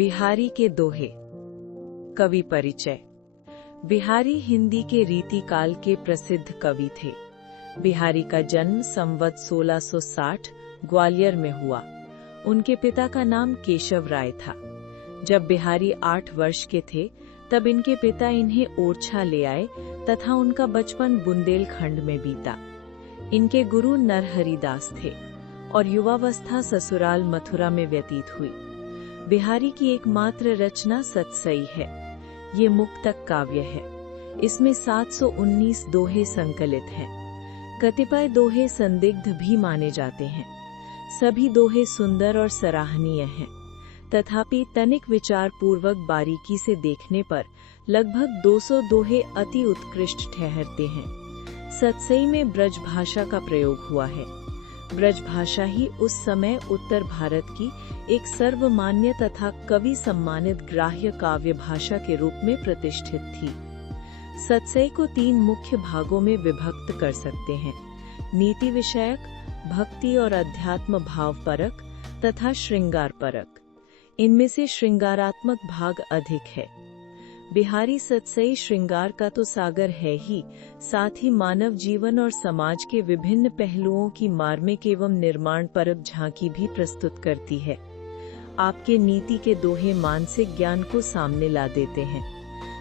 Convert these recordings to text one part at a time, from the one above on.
बिहारी के दोहे। कवि परिचय। बिहारी हिंदी के रीतिकाल के प्रसिद्ध कवि थे। बिहारी का जन्म संवत 1660 ग्वालियर में हुआ। उनके पिता का नाम केशव राय था। जब बिहारी 8 वर्ष के थे तब इनके पिता इन्हें ओरछा ले आए तथा उनका बचपन बुंदेलखंड में बीता। इनके गुरु नरहरिदास थे और युवावस्था ससुराल मथुरा में व्यतीत हुई। बिहारी की एकमात्र रचना सतसई है। ये मुक्तक काव्य है। इसमें 719 दोहे संकलित हैं। कतिपय दोहे संदिग्ध भी माने जाते हैं। सभी दोहे सुंदर और सराहनीय हैं, तथापि तनिक विचार पूर्वक बारीकी से देखने पर लगभग 200 दोहे अति उत्कृष्ट ठहरते हैं। सतसई में ब्रज भाषा का प्रयोग हुआ है। ब्रज भाषा ही उस समय उत्तर भारत की एक सर्वमान्य तथा कवि सम्मानित ग्राह्य काव्य भाषा के रूप में प्रतिष्ठित थी। सतसई को 3 मुख्य भागों में विभक्त कर सकते हैं: नीति विषयक, भक्ति और अध्यात्म भाव परक तथा श्रृंगार परक। इनमें से श्रृंगारात्मक भाग अधिक है। बिहारी सतसई श्रृंगार का तो सागर है ही, साथ ही मानव जीवन और समाज के विभिन्न पहलुओं की मार्मिक एवं निर्माण परक झांकी भी प्रस्तुत करती है। आपके नीति के दोहे मानसिक ज्ञान को सामने ला देते हैं।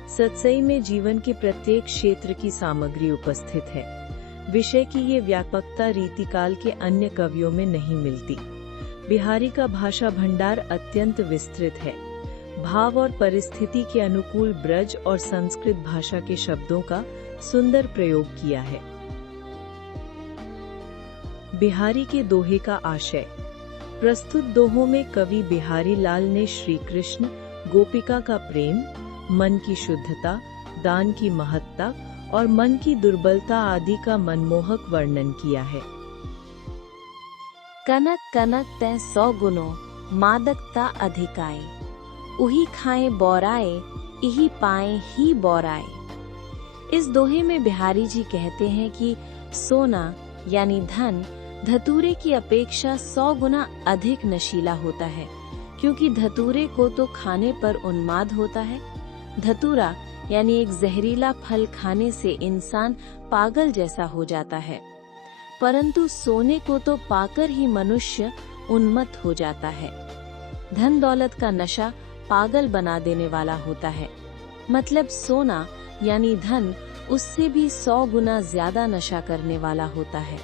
सतसई में जीवन के प्रत्येक क्षेत्र की सामग्री उपस्थित है। विषय की ये व्यापकता रीतिकाल के अन्य कवियों में नहीं मिलती। बिहारी का भाषा भंडार अत्यंत विस्तृत है। भाव और परिस्थिति के अनुकूल ब्रज और संस्कृत भाषा के शब्दों का सुंदर प्रयोग किया है। बिहारी के दोहे का आशय। प्रस्तुत दोहों में कवि बिहारी लाल ने श्री कृष्ण, गोपिका का प्रेम, मन की शुद्धता, दान की महत्ता और मन की दुर्बलता आदि का मनमोहक वर्णन किया है। कनक कनक तै 100 गुनो, मादकता अधिकाए। उही खाए बौराए, इही पाए ही बौराए। इस दोहे में बिहारी जी कहते हैं कि सोना यानी धन धतूरे की अपेक्षा 100 गुना अधिक नशीला होता है, क्योंकि धतूरे को तो खाने पर उन्माद होता है। धतूरा यानी एक जहरीला फल खाने से इंसान पागल जैसा हो जाता है, परंतु सोने को तो पाकर ही मनुष्य उन्मत्त हो जाता है। धन दौलत का नशा पागल बना देने वाला होता है, मतलब सोना यानी धन उससे भी 100 गुना ज्यादा नशा करने वाला होता है।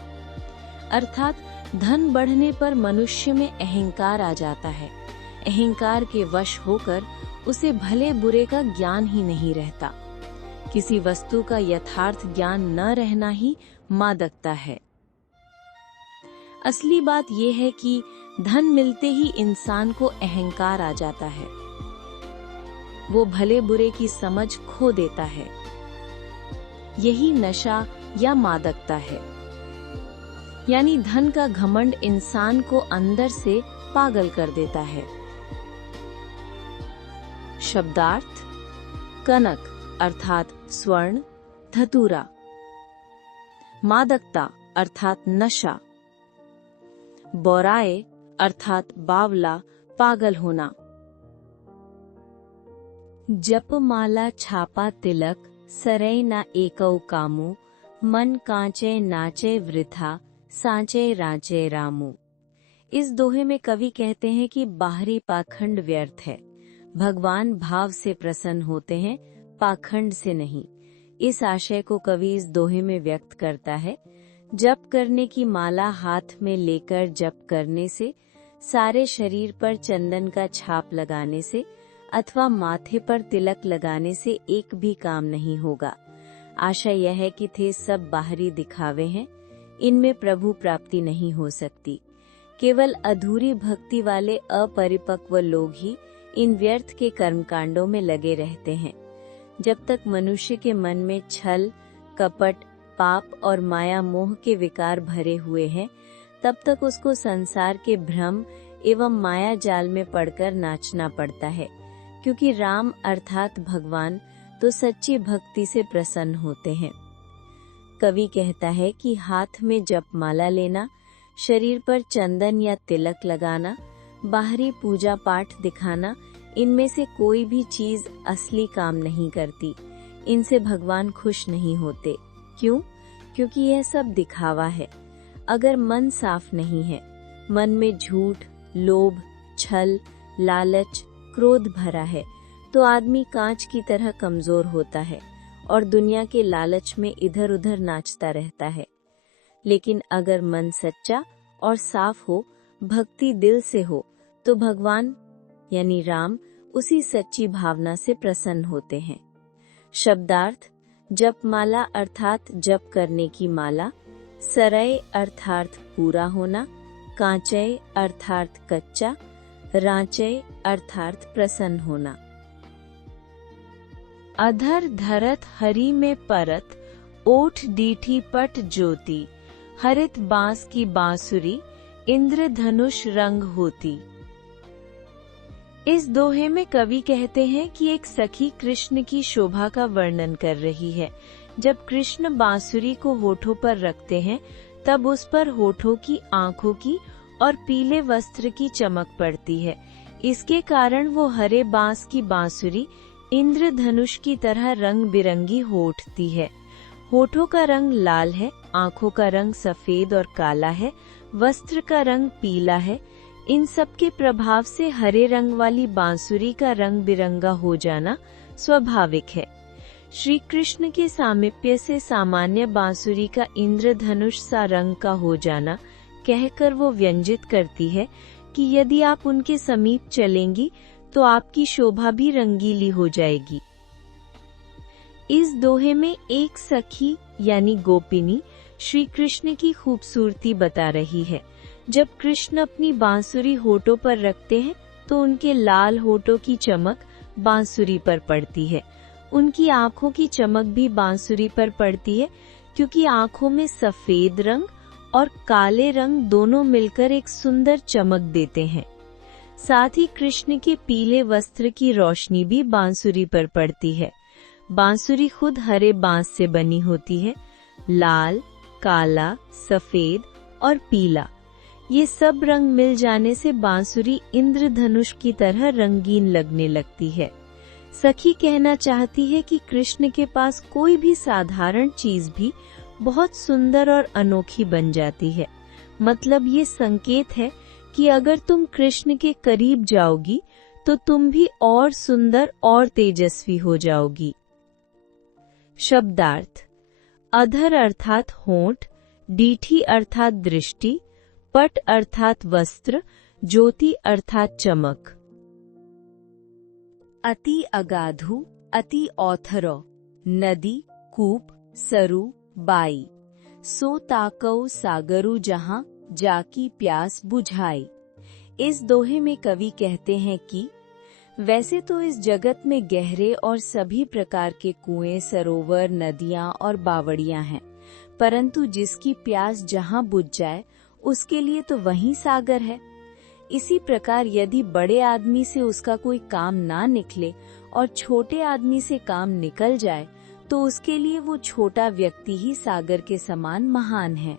अर्थात धन बढ़ने पर मनुष्य में अहंकार आ जाता है। अहंकार के वश होकर उसे भले बुरे का ज्ञान ही नहीं रहता। किसी वस्तु का यथार्थ ज्ञान न रहना ही मादकता है। असली बात यह है कि धन मिलते ही इंसान को अहंकार आ जाता है। वो भले बुरे की समझ खो देता है। यही नशा या मादकता है। यानी धन का घमंड इंसान को अंदर से पागल कर देता है। शब्दार्थ। कनक अर्थात स्वर्ण, धतूरा। मादकता अर्थात नशा। बौराए अर्थात बावला, पागल होना। जप माला छापा तिलक, सरई ना एकौ कामू। मन कांचे नाचे वृथा, सांचे रांचे रामू। इस दोहे में कवि कहते हैं कि बाहरी पाखंड व्यर्थ है। भगवान भाव से प्रसन्न होते हैं, पाखंड से नहीं। इस आशय को कवि इस दोहे में व्यक्त करता है। जप करने की माला हाथ में लेकर जप करने से, सारे शरीर पर चंदन का छाप लगाने से अथवा माथे पर तिलक लगाने से एक भी काम नहीं होगा। आशय यह है कि थे सब बाहरी दिखावे हैं, इनमें प्रभु प्राप्ति नहीं हो सकती। केवल अधूरी भक्ति वाले अपरिपक्व लोग ही इन व्यर्थ के कर्मकांडों में लगे रहते हैं। जब तक मनुष्य के मन में छल, कपट, पाप और माया मोह के विकार भरे हुए हैं, तब तक उसको संसार के भ्रम एवं माया जाल में पड़कर नाचना पड़ता है, क्योंकि राम अर्थात भगवान तो सच्ची भक्ति से प्रसन्न होते हैं। कवि कहता है कि हाथ में जपमाला लेना, शरीर पर चंदन या तिलक लगाना, बाहरी पूजा पाठ दिखाना, इनमें से कोई भी चीज असली काम नहीं करती। इनसे भगवान खुश नहीं होते। क्यों? क्योंकि यह सब दिखावा है। अगर मन साफ नहीं है, मन में झूठ, लोभ, छल, लालच, क्रोध भरा है, तो आदमी कांच की तरह कमजोर होता है और दुनिया के लालच में इधर उधर नाचता रहता है। लेकिन अगर मन सच्चा और साफ हो, भक्ति दिल से हो, तो भगवान यानी राम उसी सच्ची भावना से प्रसन्न होते हैं। शब्दार्थ: जप माला अर्थात जप करने की माला, सरय अर्थात पूरा होना, कांचय अर्थात कच्चा, रांचय अर्थात प्रसन्न होना। अधर धरत हरि में परत, ओठ डीठी पट ज्योति, हरित बांस की बांसुरी, इंद्रधनुष रंग होती। इस दोहे में कवि कहते हैं कि एक सखी कृष्ण की शोभा का वर्णन कर रही है। जब कृष्ण बांसुरी को होठों पर रखते हैं, तब उस पर होठों की, आंखों की और पीले वस्त्र की चमक पड़ती है। इसके कारण वो हरे बांस की बांसुरी इंद्रधनुष की तरह रंग बिरंगी हो उठती है। होठों का रंग लाल है, आंखों का रंग सफेद और काला है, वस्त्र का रंग पीला है। इन सब के प्रभाव से हरे रंग वाली बांसुरी का रंग बिरंगा हो जाना स्वाभाविक है। श्री कृष्ण के सामीप्य से सामान्य बांसुरी का इंद्रधनुष सा रंग का हो जाना कहकर वो व्यंजित करती है कि यदि आप उनके समीप चलेंगी तो आपकी शोभा भी रंगीली हो जाएगी। इस दोहे में एक सखी यानी गोपिनी श्री कृष्ण की खूबसूरती बता रही है। जब कृष्ण अपनी बांसुरी होठों पर रखते हैं तो उनके लाल होठों की चमक बांसुरी पर पड़ती है। उनकी आंखों की चमक भी बांसुरी पर पड़ती है, क्योंकि आंखों में सफेद रंग और काले रंग दोनों मिलकर एक सुंदर चमक देते हैं। साथ ही कृष्ण के पीले वस्त्र की रोशनी भी बांसुरी पर पड़ती है। बांसुरी खुद हरे बांस से बनी होती है। लाल, काला, सफेद और पीला, ये सब रंग मिल जाने से बांसुरी इंद्रधनुष की तरह रंगीन लगने लगती है। सखी कहना चाहती है कि कृष्ण के पास कोई भी साधारण चीज भी बहुत सुंदर और अनोखी बन जाती है। मतलब ये संकेत है कि अगर तुम कृष्ण के करीब जाओगी तो तुम भी और सुंदर और तेजस्वी हो जाओगी। शब्दार्थ: अधर अर्थात होंठ, डीठी अर्थात दृष्टि, पट अर्थात वस्त्र, ज्योति अर्थात चमक। अति अगाधु, अति औथरो, नदी, कूप, सरु, बाई, सो ताकऊ सागरु जहां जाकी प्यास बुझाई। इस दोहे में कवि कहते हैं कि वैसे तो इस जगत में गहरे और सभी प्रकार के कुएं, सरोवर, नदियां और बावड़ियां हैं, परंतु जिसकी प्यास जहां बुझ जाए उसके लिए तो वहीं सागर है। इसी प्रकार यदि बड़े आदमी से उसका कोई काम ना निकले और छोटे आदमी से काम निकल जाए तो उसके लिए वो छोटा व्यक्ति ही सागर के समान महान है।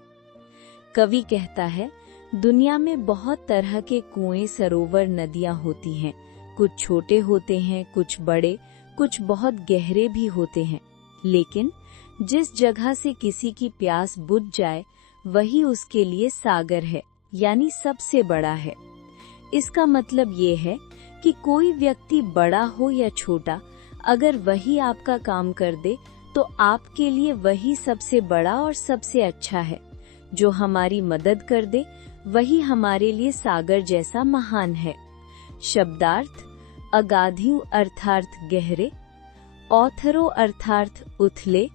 कवि कहता है, दुनिया में बहुत तरह के कुएं, सरोवर, नदियां होती हैं। कुछ छोटे होते हैं, कुछ बड़े, कुछ बहुत गहरे भी होते हैं, लेकिन जिस जगह से किसी की प्यास बुझ जाए वही उसके लिए सागर है, यानी सबसे बड़ा है। इसका मतलब ये है कि कोई व्यक्ति बड़ा हो या छोटा, अगर वही आपका काम कर दे तो आपके लिए वही सबसे बड़ा और सबसे अच्छा है। जो हमारी मदद कर दे वही हमारे लिए सागर जैसा महान है। शब्दार्थ: अगाधियु अर्थात गहरे, औथरो अर्थात उथले,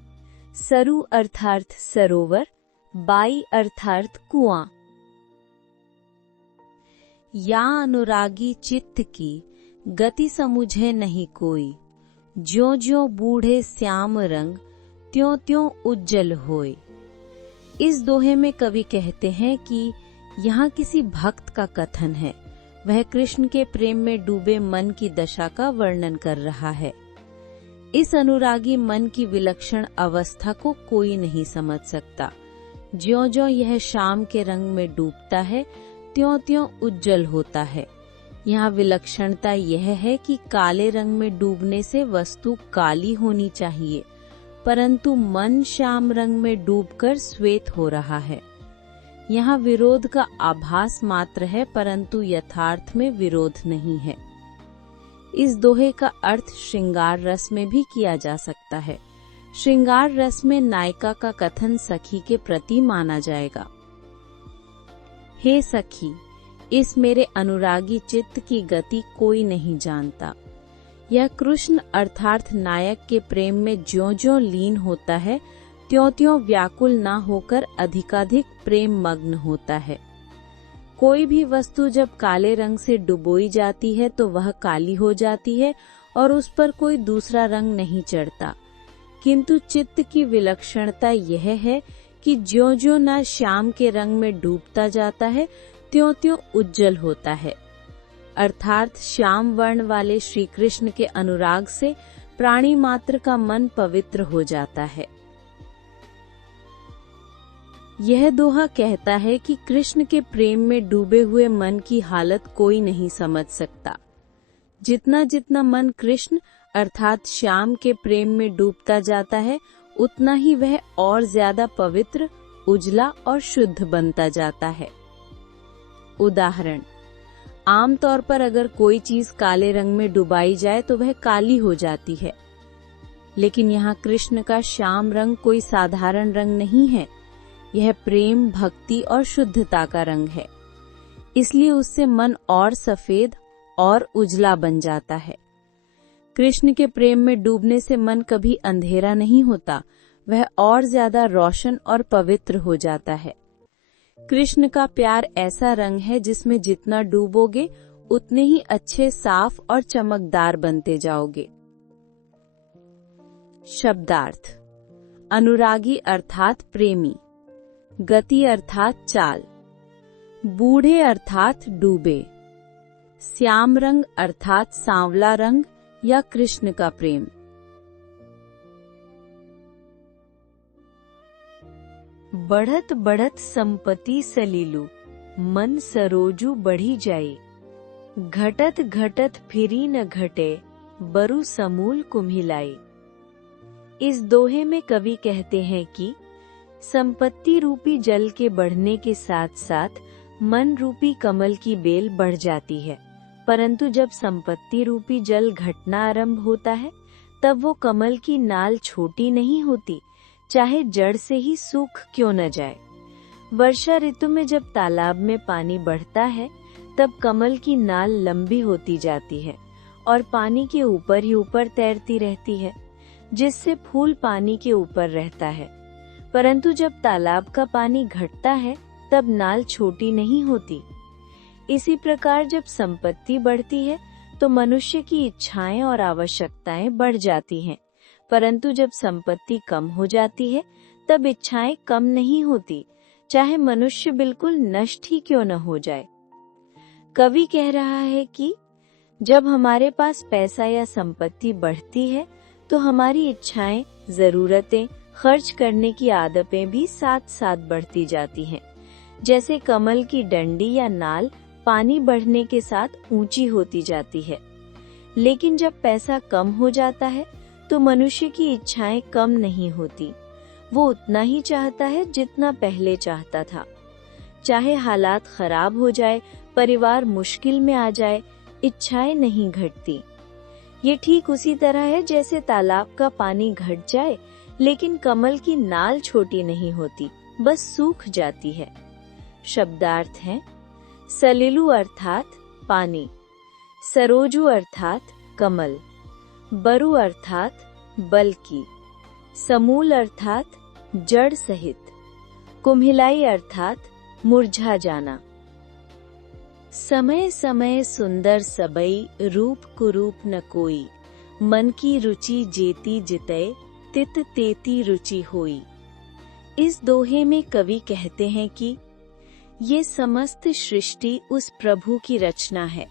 सरु अर्थात सरोवर, बाई अर्थात कुआं। या अनुरागी चित्त की गति समुझे नहीं कोई, ज्यों ज्यों बूढ़े श्याम रंग त्यों त्यों उज्जल होए। इस दोहे में कवि कहते हैं कि यहाँ किसी भक्त का कथन है। वह कृष्ण के प्रेम में डूबे मन की दशा का वर्णन कर रहा है। इस अनुरागी मन की विलक्षण अवस्था को कोई नहीं समझ सकता। ज्यों-ज्यों यह शाम के रंग में डूबता है, त्यों-त्यों उज्जवल होता है। यहाँ विलक्षणता यह है कि काले रंग में डूबने से वस्तु काली होनी चाहिए, परंतु मन श्याम रंग में डूबकर श्वेत हो रहा है। यहाँ विरोध का आभास मात्र है, परंतु यथार्थ में विरोध नहीं है। इस दोहे का अर्थ श्रृंगार रस में भी किया जा सकता है। श्रृंगार रस में नायिका का कथन सखी के प्रति माना जाएगा। हे सखी, इस मेरे अनुरागी चित्त की गति कोई नहीं जानता। यह कृष्ण अर्थात नायक के प्रेम में ज्यों-ज्यों लीन होता है, त्यों-त्यों व्याकुल ना होकर अधिकाधिक प्रेम मग्न होता है। कोई भी वस्तु जब काले रंग से डुबोई जाती है तो वह काली हो जाती है और उस पर कोई दूसरा रंग नहीं चढ़ता, किंतु चित्त की विलक्षणता यह है कि ज्यों-ज्यों ना श्याम के रंग में डूबता जाता है, त्यों-त्यों उज्जवल होता है। अर्थात श्याम वर्ण वाले श्री कृष्ण के अनुराग से प्राणी मात्र का मन पवित्र हो जाता है। यह दोहा कहता है कि कृष्ण के प्रेम में डूबे हुए मन की हालत कोई नहीं समझ सकता। जितना जितना मन कृष्ण अर्थात श्याम के प्रेम में डूबता जाता है, उतना ही वह और ज्यादा पवित्र, उजला और शुद्ध बनता जाता है। उदाहरण, आमतौर पर अगर कोई चीज काले रंग में डुबाई जाए तो वह काली हो जाती है, लेकिन यहाँ कृष्ण का श्याम रंग कोई साधारण रंग नहीं है। यह प्रेम, भक्ति और शुद्धता का रंग है, इसलिए उससे मन और सफेद और उजला बन जाता है। कृष्ण के प्रेम में डूबने से मन कभी अंधेरा नहीं होता, वह और ज्यादा रोशन और पवित्र हो जाता है। कृष्ण का प्यार ऐसा रंग है जिसमें जितना डूबोगे उतने ही अच्छे, साफ और चमकदार बनते जाओगे। शब्दार्थ: अनुरागी अर्थात प्रेमी, गति अर्थात चाल, बूढ़े अर्थात डूबे, श्याम रंग अर्थात सांवला रंग या कृष्ण का प्रेम। बढ़त बढ़त संपत्ति सलीलू, मन सरोजू बढ़ी जाए, घटत घटत फिरी न घटे, बरु समूल कुम्हिलाई। इस दोहे में कवि कहते हैं कि संपत्ति रूपी जल के बढ़ने के साथ साथ मन रूपी कमल की बेल बढ़ जाती है, परंतु जब संपत्ति रूपी जल घटना आरंभ होता है तब वो कमल की नाल छोटी नहीं होती, चाहे जड़ से ही सूख क्यों न जाए। वर्षा ऋतु में जब तालाब में पानी बढ़ता है तब कमल की नाल लंबी होती जाती है और पानी के ऊपर ही ऊपर तैरती रहती है, जिससे फूल पानी के ऊपर रहता है। परंतु जब तालाब का पानी घटता है तब नाल छोटी नहीं होती। इसी प्रकार जब संपत्ति बढ़ती है तो मनुष्य की इच्छाएं और आवश्यकताएं बढ़ जाती हैं, परंतु जब संपत्ति कम हो जाती है तब इच्छाएं कम नहीं होती, चाहे मनुष्य बिल्कुल नष्ट ही क्यों न हो जाए। कवि कह रहा है कि जब हमारे पास पैसा या संपत्ति बढ़ती है तो हमारी इच्छाएं, जरूरतें, खर्च करने की आदतें भी साथ साथ बढ़ती जाती हैं। जैसे कमल की डंडी या नाल पानी बढ़ने के साथ ऊंची होती जाती है, लेकिन जब पैसा कम हो जाता है तो मनुष्य की इच्छाएं कम नहीं होती, वो उतना ही चाहता है जितना पहले चाहता था। चाहे हालात खराब हो जाए, परिवार मुश्किल में आ जाए, इच्छाएं नहीं घटती। ये ठीक उसी तरह है जैसे तालाब का पानी घट जाए लेकिन कमल की नाल छोटी नहीं होती, बस सूख जाती है। शब्दार्थ हैं: सलिलु अर्थात पानी, सरोजु अर्थात कमल, बरु अर्थात बल की, समूल अर्थात जड़ सहित, कुम्हिलाई अर्थात मुरझा जाना। समय समय सुंदर सबई, रूप कुरूप न कोई, मन की रुचि जेती जितय, तित तेती रुचि होई। इस दोहे में कवि कहते हैं कि ये समस्त सृष्टि उस प्रभु की रचना है,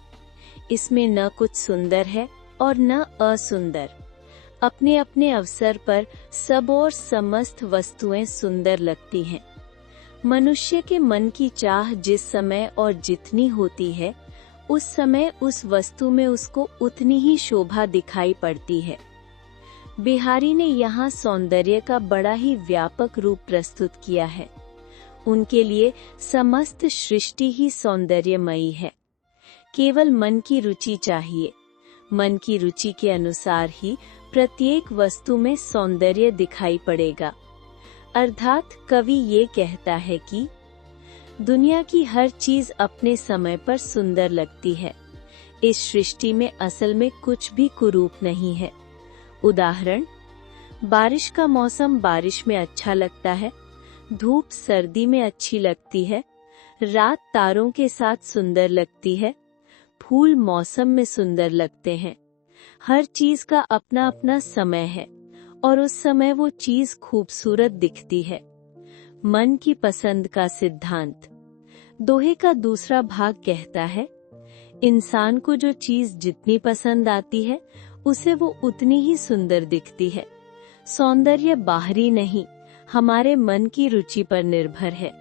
इसमें न कुछ सुंदर है और न असुंदर। अपने अपने अवसर पर सब और समस्त वस्तुएं सुंदर लगती हैं। मनुष्य के मन की चाह जिस समय और जितनी होती है उस समय उस वस्तु में उसको उतनी ही शोभा दिखाई पड़ती है। बिहारी ने यहाँ सौंदर्य का बड़ा ही व्यापक रूप प्रस्तुत किया है। उनके लिए समस्त सृष्टि ही सौंदर्यमयी है। केवल मन की रुचि चाहिए। मन की रुचि के अनुसार ही प्रत्येक वस्तु में सौंदर्य दिखाई पड़ेगा। अर्थात कवि ये कहता है कि दुनिया की हर चीज अपने समय पर सुंदर लगती है। इस सृष्टि में असल में कुछ भी कुरूप नहीं है। उदाहरण, बारिश का मौसम बारिश में अच्छा लगता है, धूप सर्दी में अच्छी लगती है, रात तारों के साथ सुंदर लगती है, फूल मौसम में सुंदर लगते हैं। हर चीज का अपना अपना समय है और उस समय वो चीज खूबसूरत दिखती है। मन की पसंद का सिद्धांत। दोहे का दूसरा भाग कहता है, इंसान को जो चीज जितनी पसंद आती है उसे वो उतनी ही सुंदर दिखती है। सौंदर्य बाहरी नहीं, हमारे मन की रुचि पर निर्भर है।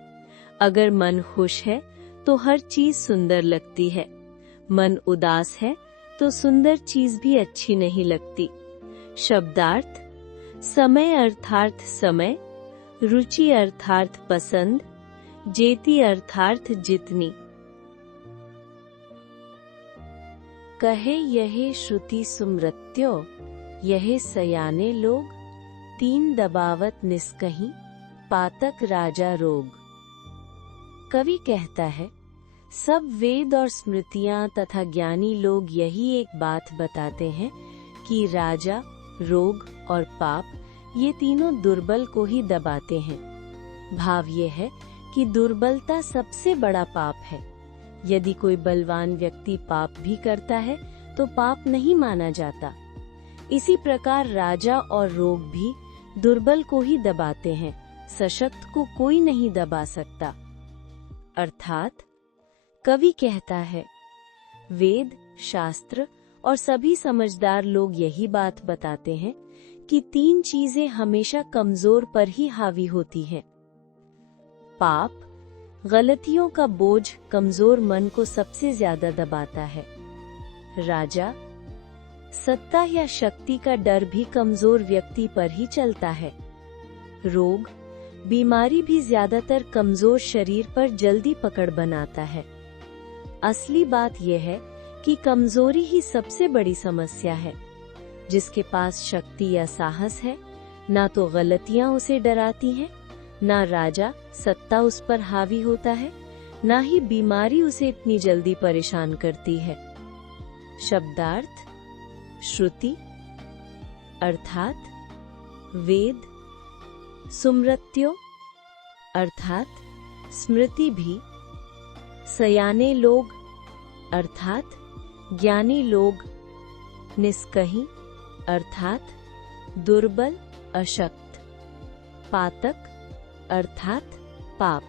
अगर मन खुश है तो हर चीज सुंदर लगती है। मन उदास है तो सुंदर चीज भी अच्छी नहीं लगती। शब्दार्थ। समय अर्थार्थ समय, रुचि अर्थार्थ पसंद, जेती अर्थार्थ जितनी। कहे यह श्रुति सुमृत्यो, यह सयाने लोग, तीन दबावत निस्कहीं, पातक राजा रोग। कवि कहता है, सब वेद और स्मृतियां तथा ज्ञानी लोग यही एक बात बताते हैं कि राजा, रोग और पाप ये तीनों दुर्बल को ही दबाते हैं। भाव ये है कि दुर्बलता सबसे बड़ा पाप है। यदि कोई बलवान व्यक्ति पाप भी करता है तो पाप नहीं माना जाता। इसी प्रकार राजा और रोग भी दुर्बल को ही दबाते हैं, सशक्त को कोई नहीं दबा सकता। अर्थात कवि कहता है, वेद, शास्त्र और सभी समझदार लोग यही बात बताते हैं कि तीन चीजें हमेशा कमजोर पर ही हावी होती हैं। पाप, गलतियों का बोझ कमजोर मन को सबसे ज्यादा दबाता है। राजा, सत्ता या शक्ति का डर भी कमजोर व्यक्ति पर ही चलता है। रोग, बीमारी भी ज्यादातर कमजोर शरीर पर जल्दी पकड़ बनाता है। असली बात यह है कि कमजोरी ही सबसे बड़ी समस्या है। जिसके पास शक्ति या साहस है, ना तो गलतियां उसे डराती हैं, ना राजा, सत्ता उस पर हावी होता है, ना ही बीमारी उसे इतनी जल्दी परेशान करती है। शब्दार्थ। श्रुति अर्थात वेद, सुमृत्यो अर्थात स्मृति भी, सयाने लोग अर्थात ज्ञानी लोग, निस्कहीं अर्थात दुर्बल, अशक्त, पातक अर्थात पाप।